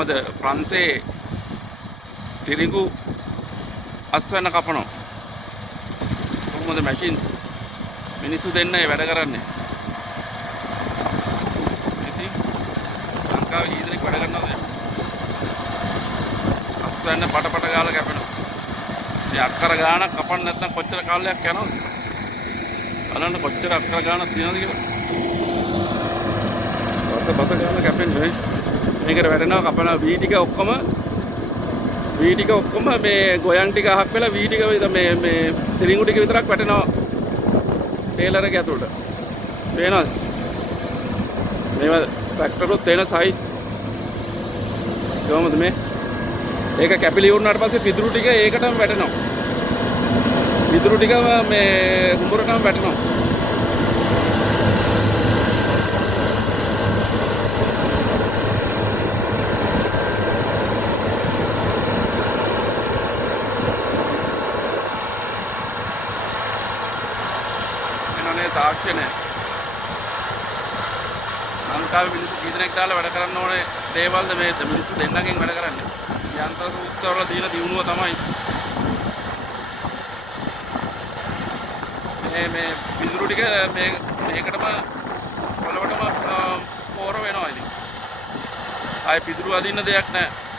කොහොමද ප්‍රංශේ තිරිඟු අස්වැන්න කපනවා. කොහොමද මැෂින්ස් මිනිස්සු දෙන්නයි වැඩ කරන්නේ. ඉතින් ලංකාවේ ඊදරෙක් වැඩ කරනවද? අස්වැන්න පට ගාලා කැපෙනවා. මේ අක්කර ගානක් කපන්න නැත්නම් කොච්චර කාලයක් යනවද? බලන්න කොච්චර අක්කර ගානක් තියෙනවද කියලා. බත ගාලා කැපෙන්නේ. මේකට වැඩනවා කපනවා වී ටික ඔක්කොම මේ ගොයන් ටික අහක් වෙලා වී ටික මේ තිරිඟු ටික විතරක් වැටෙනවා ටේලර් එක ඇතුළට. පේනවද? මේවා ට්‍රැක්ටරුත් තේන සයිස්. කොහොමද මේ? ඒක කැපිලි වුණාට පස්සේ පිදුරු ටික ඒකටම වැටෙනවා. පිදුරු ටික මේ කුඹරටම වැටෙනවා. තාක්ෂණය ලංකාවේ මිනිස්සු කී දෙනෙක් දාලා වැඩ කරන්න ඕනේ දේවල්ද මේ මිනිස්සු දෙන්නගෙන් වැඩ කරන්නේ. යන්ත්‍ර සූත්‍රවල තියෙන දියුණුව තමයි මේ පිදුරු ටික මේකටම පොළවටම පෝර වෙනවා ඉතින්. ආයේ පිදුරු අදින්න දෙයක් නැහැ.